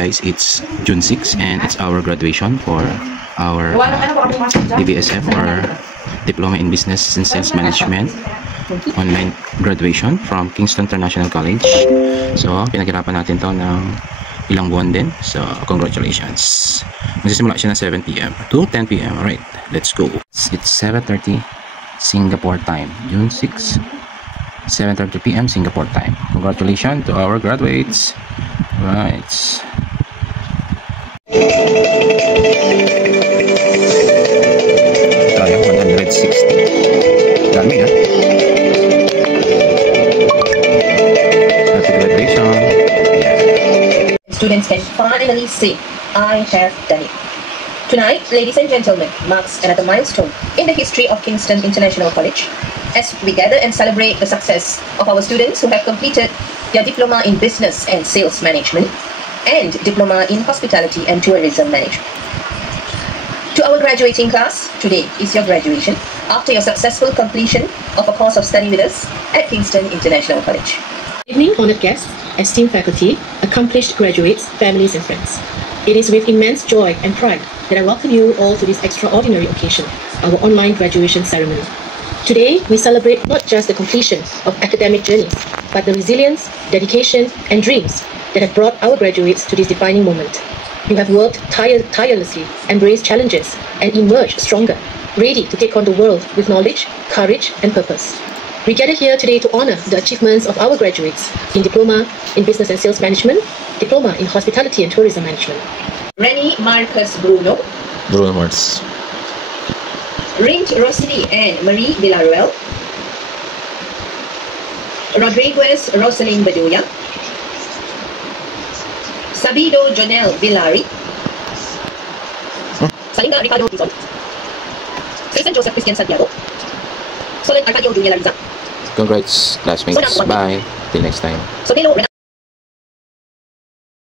Guys, it's June 6 and it's our graduation for our DBSM or Diploma in Business and Sales Management online graduation from Kingston International College. So, pinaghirapan natin to ng ilang buwan din. So, congratulations. Magsisimula siya ng 7 PM to 10 PM. Alright, let's go. It's 7:30 Singapore time. June 6, 7:30 PM Singapore time. Congratulations to our graduates. Right. Tayo, 160. Dami ha. Happy graduation. Yeah. Students can finally say, I have done it. Tonight, ladies and gentlemen, marks another milestone in the history of Kingston International College as we gather and celebrate the success of our students who have completed their Diploma in Business and Sales Management and Diploma in Hospitality and Tourism Management. To our graduating class, today is your graduation after your successful completion of a course of study with us at Kingston International College. Good evening, honored guests, esteemed faculty, accomplished graduates, families and friends. It is with immense joy and pride that I welcome you all to this extraordinary occasion, our online graduation ceremony. Today, we celebrate not just the completion of academic journeys, but the resilience, dedication, and dreams that have brought our graduates to this defining moment. You have worked tirelessly, embraced challenges, and emerged stronger, ready to take on the world with knowledge, courage, and purpose. We gather here today to honor the achievements of our graduates in Diploma in Business and Sales Management, Diploma in Hospitality and Tourism Management. Rennie Marcus Bruno, Bruno Mars, Rint Rosely and Marie Villaruel, Rodriguez Rosalyn Bedoya, Sabido Jonel Villari, Salinga Ricardo Dizon, Jason Joseph Christian Santiago, Solen Arcadio Junior Larissa. congrats classmates. Bye. Till next time. Sotelo